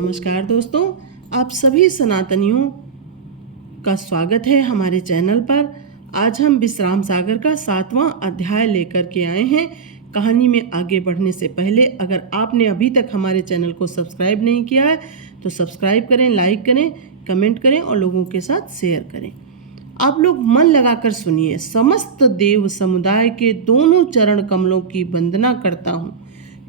नमस्कार दोस्तों, आप सभी सनातनियों का स्वागत है हमारे चैनल पर। आज हम विश्राम सागर का 7वां अध्याय लेकर के आए हैं। कहानी में आगे बढ़ने से पहले अगर आपने अभी तक हमारे चैनल को सब्सक्राइब नहीं किया है तो सब्सक्राइब करें, लाइक करें, कमेंट करें और लोगों के साथ शेयर करें। आप लोग मन लगाकर सुनिए। समस्त देव समुदाय के दोनों चरण कमलों की वंदना करता हूँ,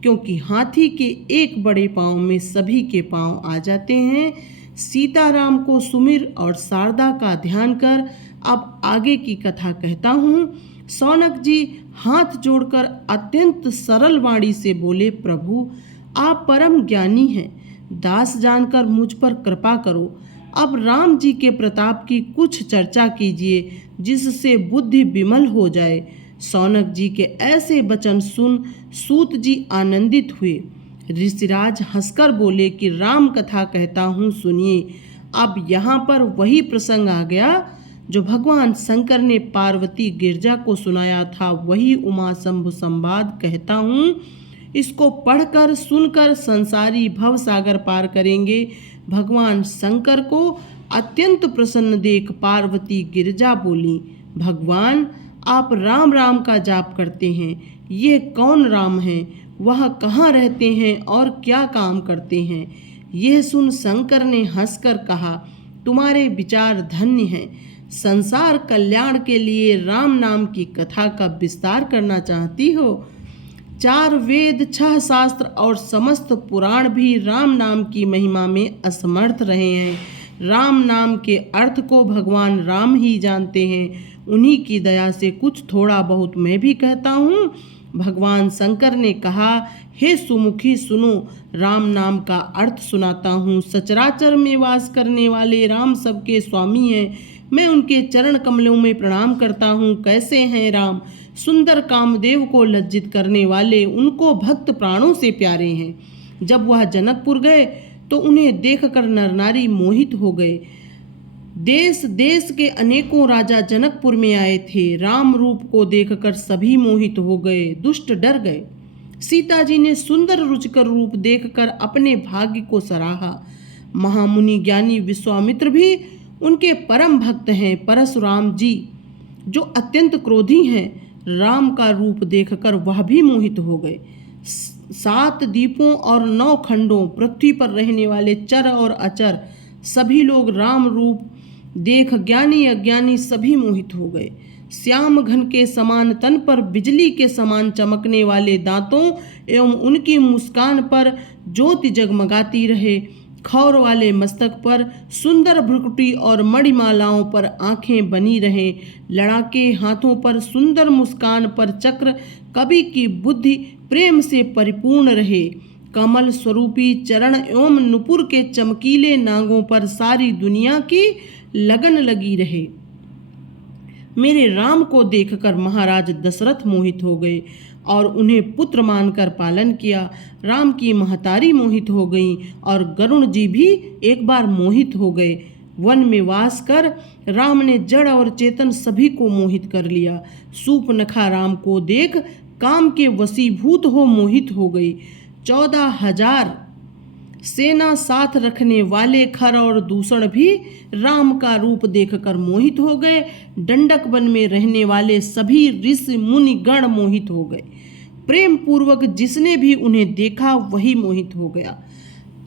क्योंकि हाथी के एक बड़े पाँव में सभी के पाँव आ जाते हैं। सीताराम को सुमिर और शारदा का ध्यान कर अब आगे की कथा कहता हूँ। शौनक जी हाथ जोड़कर अत्यंत सरल वाणी से बोले, प्रभु आप परम ज्ञानी हैं, दास जानकर मुझ पर कृपा करो। अब राम जी के प्रताप की कुछ चर्चा कीजिए जिससे बुद्धि विमल हो जाए। शौनक जी के ऐसे वचन सुन सूत जी आनंदित हुए। ऋषिराज हंसकर बोले कि राम कथा कहता हूँ, सुनिए। अब यहाँ पर वही प्रसंग आ गया जो भगवान शंकर ने पार्वती गिरजा को सुनाया था। वही उमा शंभु संवाद कहता हूँ। इसको पढ़कर सुनकर संसारी भव सागर पार करेंगे। भगवान शंकर को अत्यंत प्रसन्न देख पार्वती गिरजा बोली, भगवान आप राम राम का जाप करते हैं, ये कौन राम हैं, वह कहाँ रहते हैं और क्या काम करते हैं। यह सुन शंकर ने हंसकर कहा, तुम्हारे विचार धन्य हैं। संसार कल्याण के लिए राम नाम की कथा का विस्तार करना चाहती हो। 4 वेद, 6 शास्त्र और समस्त पुराण भी राम नाम की महिमा में असमर्थ रहे हैं। राम नाम के अर्थ को भगवान राम ही जानते हैं। उन्हीं की दया से कुछ थोड़ा बहुत मैं भी कहता हूँ। भगवान शंकर ने कहा, हे सुमुखी सुनो, राम नाम का अर्थ सुनाता हूँ। सचराचर में वास करने वाले राम सबके स्वामी हैं। मैं उनके चरण कमलों में प्रणाम करता हूँ। कैसे हैं राम? सुंदर कामदेव को लज्जित करने वाले, उनको भक्त प्राणों से प्यारे हैं। जब वह जनकपुर गए तो उन्हें देखकर नर नारी मोहित हो गए। देश देश के अनेकों राजा जनकपुर में आए थे। राम रूप को देखकर सभी मोहित हो गए, दुष्ट डर गए। सीता जी ने सुंदर रुचिकर रूप देखकर अपने भाग्य को सराहा। महामुनि ज्ञानी विश्वामित्र भी उनके परम भक्त हैं। परशुराम जी जो अत्यंत क्रोधी हैं, राम का रूप देखकर वह भी मोहित हो गए। 7 द्वीपों और 9 खंडों पृथ्वी पर रहने वाले चर और अचर सभी लोग राम रूप देख ज्ञानी अज्ञानी सभी मोहित हो गए। श्याम घन के समान तन पर बिजली के समान चमकने वाले दांतों एवं उनकी मुस्कान पर ज्योति जगमगाती रहे। खौर वाले मस्तक पर सुंदर भ्रुकुटी और मणिमालाओं पर आंखें बनी रहे। लड़ाके हाथों पर सुंदर मुस्कान पर चक्र कवि की बुद्धि प्रेम से परिपूर्ण रहे। कमल स्वरूपी चरण एवं नुपुर के चमकीले नांगों पर सारी दुनिया की लगन लगी रहे। मेरे राम को देखकर महाराज दशरथ मोहित हो गए और उन्हें पुत्र मानकर पालन किया। राम की महतारी मोहित हो गई और गरुण जी भी एक बार मोहित हो गए। वन में वास कर राम ने जड़ और चेतन सभी को मोहित कर लिया। सूपनखा राम को देख काम के वशीभूत हो मोहित हो गई। 14,000 सेना साथ रखने वाले खर और दूषण भी राम का रूप देखकर मोहित हो गए। दंडक वन में रहने वाले सभी ऋषि मुनि गण मोहित हो गए। प्रेम पूर्वक जिसने भी उन्हें देखा वही मोहित हो गया।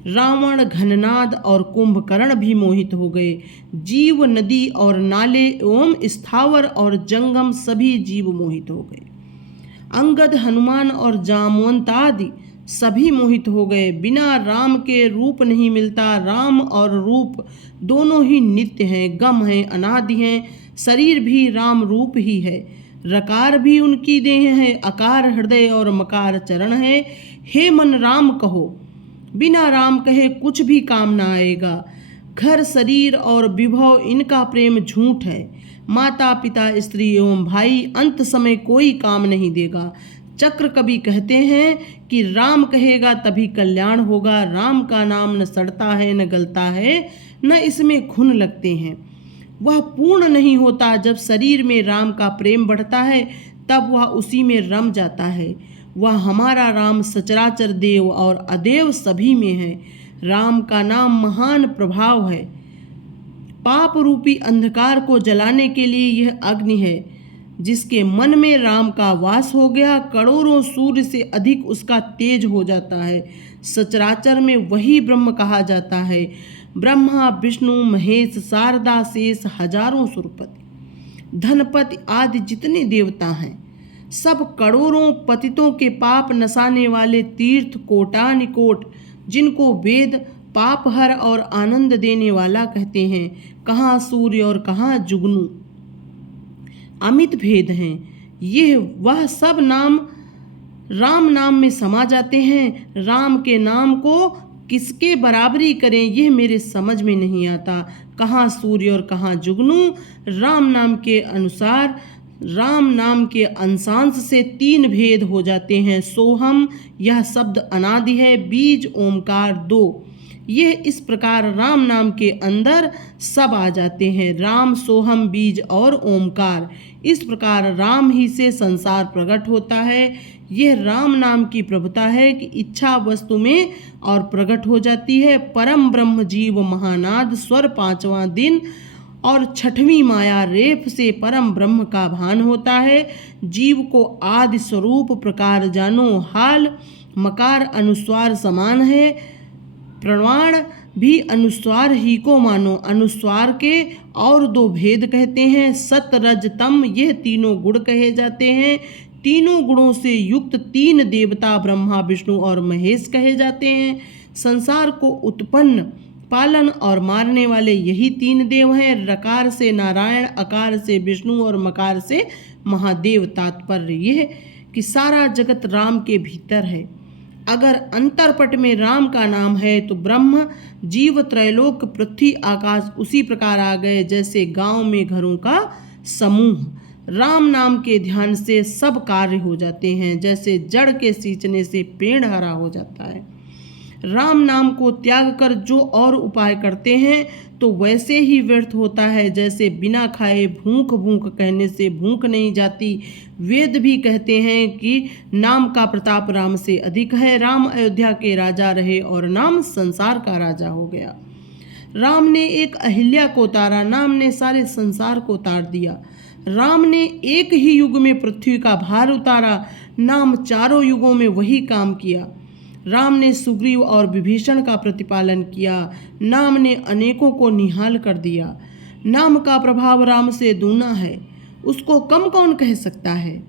रावण, घननाद और कुंभकर्ण भी मोहित हो गए। जीव, नदी और नाले एवं स्थावर और जंगम सभी जीव मोहित हो गए। अंगद, हनुमान और जामवंत आदि सभी मोहित हो गए। बिना राम के रूप नहीं मिलता। राम और रूप दोनों ही नित्य हैं, गम हैं, अनादि हैं। शरीर भी राम रूप ही है। रकार भी उनकी देह है। अकार हृदय और मकार चरण है। हे मन राम कहो, बिना राम कहे कुछ भी काम ना आएगा। घर, शरीर और विभव इनका प्रेम झूठ है। माता पिता, स्त्री एवं भाई अंत समय कोई काम नहीं देगा। चक्र कवि कहते हैं कि राम कहेगा तभी कल्याण होगा। राम का नाम न सड़ता है न गलता है, न इसमें घुन लगते हैं। वह पूर्ण नहीं होता। जब शरीर में राम का प्रेम बढ़ता है तब वह उसी में रम जाता है। वह हमारा राम सचराचर देव और अदेव सभी में है। राम का नाम महान प्रभाव है। पाप रूपी अंधकार को जलाने के लिए यह अग्नि है। जिसके मन में राम का वास हो गया, करोड़ों सूर्य से अधिक उसका तेज हो जाता है। सचराचर में वही ब्रह्म कहा जाता है। ब्रह्मा, विष्णु, महेश, शारदा, शेष, हजारों सुरपति, धनपति आदि जितने देवता हैं, सब करोड़ों पतितों के पाप नसाने वाले तीर्थ कोटानिकोट, जिनको वेद पापहर और आनंद देने वाला कहते हैं। कहाँ सूर्य और कहाँ जुगनू, अमित भेद हैं। यह वह सब नाम राम नाम में समा जाते हैं। राम के नाम को किसके बराबरी करें, यह मेरे समझ में नहीं आता। कहाँ सूर्य और कहाँ जुगनू। राम नाम के अनुसार, राम नाम के अंशांश से 3 भेद हो जाते हैं। सोहम, यह शब्द अनादि है। बीज ओमकार 2, यह इस प्रकार राम नाम के अंदर सब आ जाते हैं। राम, सोहम, बीज और ओमकार, इस प्रकार राम ही से संसार प्रकट होता है। यह राम नाम की प्रभुता है कि इच्छा वस्तु में और प्रकट हो जाती है। परम ब्रह्म जीव महानाद स्वर 5वां दिन और 6वीं माया रेफ से परम ब्रह्म का भान होता है। जीव को आदि स्वरूप प्रकार जानो। हाल मकार अनुस्वार समान है। प्रमाण भी अनुस्वार ही को मानो। अनुस्वार के और 2 भेद कहते हैं, सत रज तम, यह तीनों गुण कहे जाते हैं। तीनों गुणों से युक्त 3 देवता ब्रह्मा, विष्णु और महेश कहे जाते हैं। संसार को उत्पन्न, पालन और मारने वाले यही 3 देव हैं। रकार से नारायण, अकार से विष्णु और मकार से महादेव। तात्पर्य यह कि सारा जगत राम के भीतर है। अगर अंतरपट में राम का नाम है तो ब्रह्म, जीव, त्रैलोक, पृथ्वी, आकाश उसी प्रकार आ गए जैसे गांव में घरों का समूह। राम नाम के ध्यान से सब कार्य हो जाते हैं। जैसे जड़ के सींचने से पेड़ हरा हो जाता है। राम नाम को त्याग कर जो और उपाय करते हैं तो वैसे ही व्यर्थ होता है। जैसे बिना खाए भूख भूख कहने से भूख नहीं जाती। वेद भी कहते हैं कि नाम का प्रताप राम से अधिक है। राम अयोध्या के राजा रहे और नाम संसार का राजा हो गया। राम ने एक अहिल्या को तारा, नाम ने सारे संसार को तार दिया। राम ने एक ही युग में पृथ्वी का भार उतारा, नाम चारों युगों में वही काम किया। राम ने सुग्रीव और विभीषण का प्रतिपालन किया, नाम ने अनेकों को निहाल कर दिया। नाम का प्रभाव राम से दूना है, उसको कम कौन कह सकता है।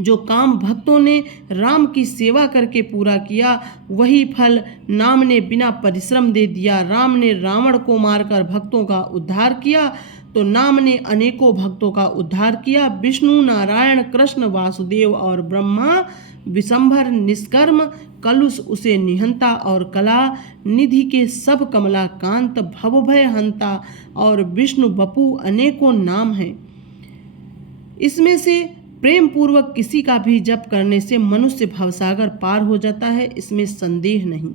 जो काम भक्तों ने राम की सेवा करके पूरा किया, वही फल नाम ने बिना परिश्रम दे दिया। राम ने रावण को मारकर भक्तों का उद्धार किया तो नाम ने अनेकों भक्तों का उद्धार किया। विष्णु, नारायण, कृष्ण, वासुदेव और ब्रह्मा विशंभर, निष्कर्म, कलुष उसे निहंता और कला निधि के सब कमला कांत, भवभय हंता और विष्णु बपू अनेकों नाम हैं। इसमें से प्रेम पूर्वक किसी का भी जप करने से मनुष्य भवसागर पार हो जाता है, इसमें संदेह नहीं।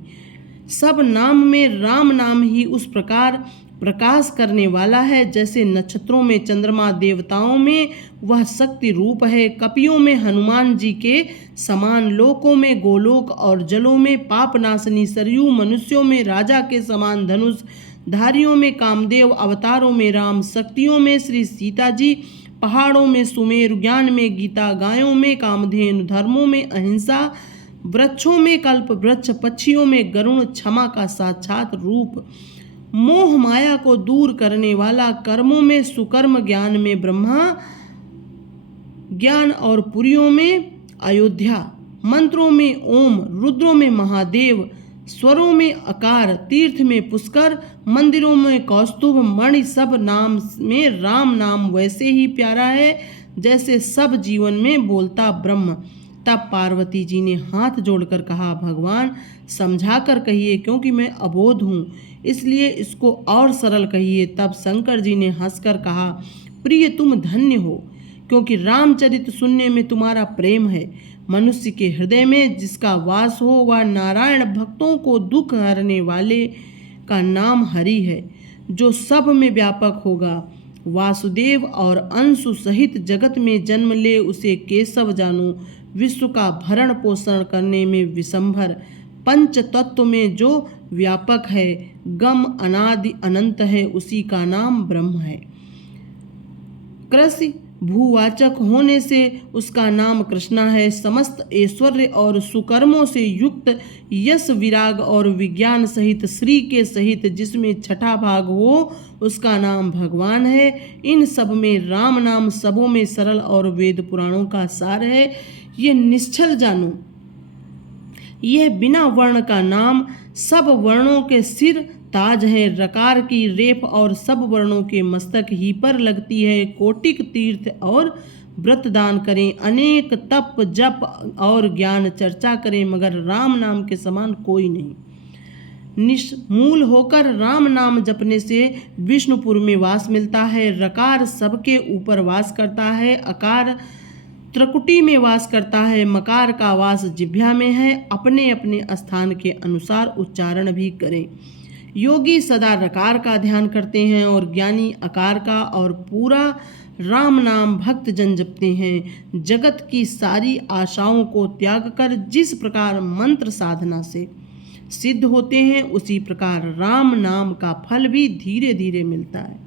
सब नाम में राम नाम ही उस प्रकार प्रकाश करने वाला है जैसे नक्षत्रों में चंद्रमा, देवताओं में वह शक्ति रूप है, कपियों में हनुमान जी के समान, लोकों में गोलोक और जलों में पापनाशनी सरयू, मनुष्यों में राजा के समान धनुष, धारियों में कामदेव, अवतारों में राम, शक्तियों में श्री सीता जी, पहाड़ों में सुमेर, ज्ञान में गीता, गायों में कामधेनु, धर्मों में अहिंसा, वृक्षों में कल्प वृक्ष, पक्षियों में गरुण, क्षमा का साक्षात रूप, मोह माया को दूर करने वाला, कर्मों में सुकर्म, ज्ञान में ब्रह्मा ज्ञान और पुरियों में अयोध्या, मंत्रों में ओम, रुद्रों में महादेव, स्वरों में अकार, तीर्थ में पुष्कर, मंदिरों में कौस्तुभ, मणि, सब नाम में राम नाम वैसे ही प्यारा है जैसे सब जीवन में बोलता ब्रह्म। तब पार्वती जी ने हाथ जोड़कर कहा, भगवान समझा कर कहिए क्योंकि मैं अबोध हूँ, इसलिए इसको और सरल कहिए। तब शंकर जी ने हंसकर कहा, प्रिय तुम धन्य हो क्योंकि रामचरित सुनने में तुम्हारा प्रेम है। मनुष्य के हृदय में जिसका वास हो वह नारायण भक्तों को दुख हरने वाले का नाम हरि है, जो सब में व्यापक होगा। वासुदेव और अंशु सहित जगत में जन्म ले उसे केशव जानो, विश्व का भरण पोषण करने में विशंभर, पंच तत्व में जो व्यापक है, गम अनादि अनंत है, उसी का नाम ब्रह्म है। कृषि भूवाचक होने से उसका नाम कृष्णा है। समस्त ऐश्वर्य और सुकर्मों से युक्त, यश विराग और विज्ञान सहित, श्री के सहित, जिसमें छठा भाग हो, उसका नाम भगवान है। इन सब में राम नाम सबों में सरल और वेद पुराणों का सार है। ये निश्चल जानो, यह बिना वर्ण का नाम सब वर्णों के सिर ताज है। रकार की रेफ और सब वर्णों के मस्तक ही पर लगती है। कोटिक तीर्थ और व्रत दान करें, अनेक तप जप और ज्ञान चर्चा करें, मगर राम नाम के समान कोई नहीं। निष्मूल होकर राम नाम जपने से विष्णुपुर में वास मिलता है। रकार सबके ऊपर वास करता है, अकार त्रिकुटी में वास करता है, मकार का वास जिह्वा में है। अपने अपने स्थान के अनुसार उच्चारण भी करें। योगी सदा रकार का ध्यान करते हैं और ज्ञानी अकार का, और पूरा राम नाम भक्त जन जपते हैं। जगत की सारी आशाओं को त्याग कर जिस प्रकार मंत्र साधना से सिद्ध होते हैं, उसी प्रकार राम नाम का फल भी धीरे धीरे मिलता है।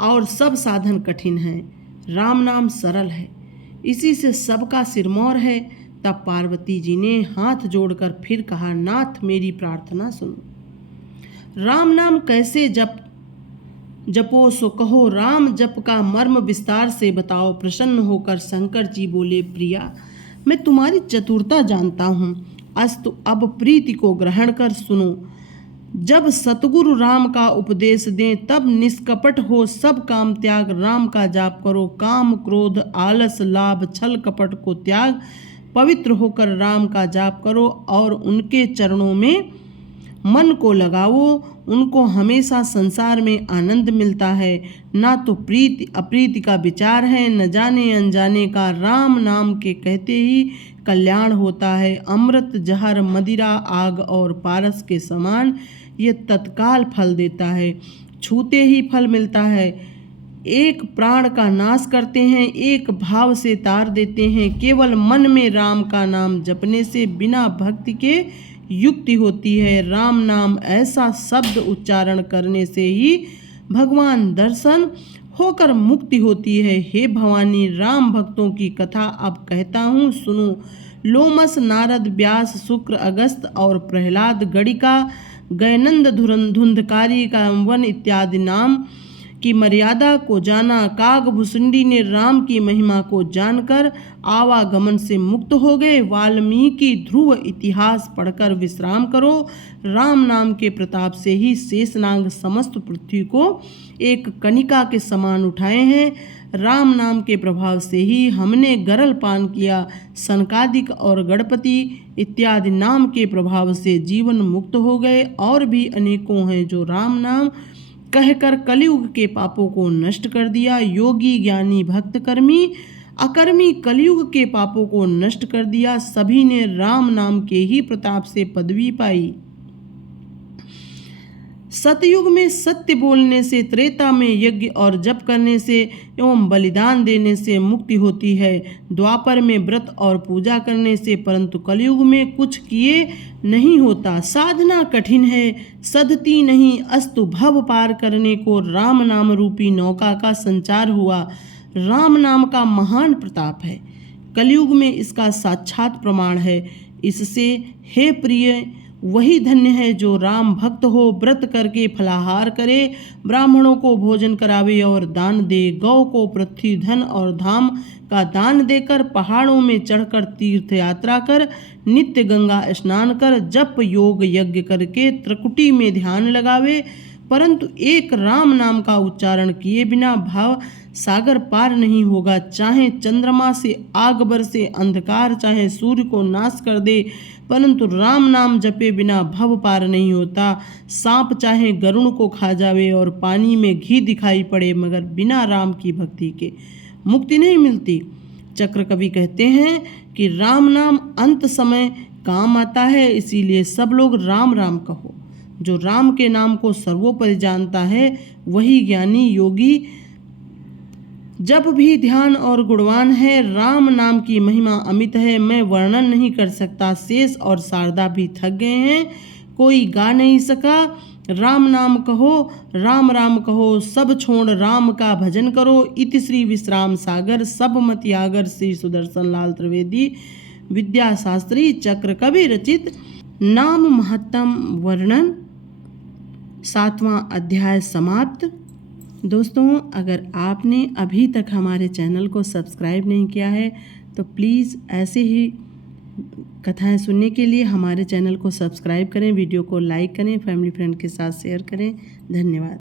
और सब साधन कठिन हैं, राम नाम सरल है, इसी से सबका सिरमौर है। तब पार्वती जी ने हाथ जोड़कर फिर कहा, नाथ मेरी प्रार्थना सुनो। राम नाम कैसे जपो सो कहो, राम जप का मर्म विस्तार से बताओ। प्रसन्न होकर शंकर जी बोले, प्रिया मैं तुम्हारी चतुरता जानता हूँ, अस्तु अब प्रीति को ग्रहण कर सुनो। जब सतगुरु राम का उपदेश दें, तब निष्कपट हो सब काम त्याग राम का जाप करो। काम क्रोध आलस लाभ छल कपट को त्याग पवित्र होकर राम का जाप करो और उनके चरणों में मन को लगाओ। उनको हमेशा संसार में आनंद मिलता है। ना तो प्रीति अप्रीति का विचार है, न जाने अनजाने का। राम नाम के कहते ही कल्याण होता है। अमृत जहर मदिरा आग और पारस के समान ये तत्काल फल देता है, छूते ही फल मिलता है। एक प्राण का नाश करते हैं, एक भाव से तार देते हैं। केवल मन में राम का नाम जपने से बिना भक्ति के युक्ति होती है। राम नाम ऐसा शब्द उच्चारण करने से ही भगवान दर्शन होकर मुक्ति होती है। हे भवानी, राम भक्तों की कथा अब कहता हूँ, सुनो। लोमस नारद व्यास शुक्र अगस्त और प्रहलाद गणिका गैनंद धुंधकारी का वन इत्यादि नाम की मर्यादा को जाना। कागभूषुंडी ने राम की महिमा को जानकर आवागमन से मुक्त हो गए। वाल्मीकि ध्रुव इतिहास पढ़कर विश्राम करो। राम नाम के प्रताप से ही शेषनाग समस्त पृथ्वी को एक कणिका के समान उठाए हैं। राम नाम के प्रभाव से ही हमने गरल पान किया। सनकादिक और गणपति इत्यादि नाम के प्रभाव से जीवन मुक्त हो गए। और भी अनेकों हैं जो राम नाम कहकर कलयुग के पापों को नष्ट कर दिया। योगी ज्ञानी भक्त कर्मी अकर्मी कलयुग के पापों को नष्ट कर दिया। सभी ने राम नाम के ही प्रताप से पदवी पाई। सतयुग में सत्य बोलने से, त्रेता में यज्ञ और जप करने से एवं बलिदान देने से मुक्ति होती है। द्वापर में व्रत और पूजा करने से, परंतु कलयुग में कुछ किए नहीं होता। साधना कठिन है, सधती नहीं। अस्तु भव पार करने को राम नाम रूपी नौका का संचार हुआ। राम नाम का महान प्रताप है, कलयुग में इसका साक्षात प्रमाण है। इससे हे प्रिय, वही धन्य है जो राम भक्त हो, व्रत करके फलाहार करे, ब्राह्मणों को भोजन करावे और दान दे, गौ को पृथ्वी धन और धाम का दान देकर, पहाड़ों में चढ़कर तीर्थ यात्रा कर, नित्य गंगा स्नान कर, जप योग यज्ञ करके त्रिकुटी में ध्यान लगावे। परंतु एक राम नाम का उच्चारण किए बिना भाव सागर पार नहीं होगा। चाहे चंद्रमा से आग बरसे अंधकार, चाहे सूर्य को नाश कर दे, परंतु राम नाम जपे बिना भव पार नहीं होता। सांप चाहे गरुड़ को खा जावे और पानी में घी दिखाई पड़े, मगर बिना राम की भक्ति के मुक्ति नहीं मिलती। चक्र कवि कहते हैं कि राम नाम अंत समय काम आता है, इसीलिए सब लोग राम राम कहो। जो राम के नाम को सर्वोपरि जानता है, वही ज्ञानी योगी जब भी ध्यान और गुणवान है, राम नाम की महिमा अमित है। मैं वर्णन नहीं कर सकता, शेष और शारदा भी थक गए हैं, कोई गा नहीं सका। राम नाम कहो, राम राम कहो, सब छोड़ राम का भजन करो। इति श्री विश्राम सागर सब मत यागर, श्री सुदर्शन लाल त्रिवेदी विद्याशास्त्री चक्र कवि रचित। नाम महत्तम वर्णन 7वां अध्याय समाप्त। दोस्तों, अगर आपने अभी तक हमारे चैनल को सब्सक्राइब नहीं किया है तो प्लीज़ ऐसे ही कथाएं सुनने के लिए हमारे चैनल को सब्सक्राइब करें, वीडियो को लाइक करें, फैमिली फ्रेंड के साथ शेयर करें। धन्यवाद।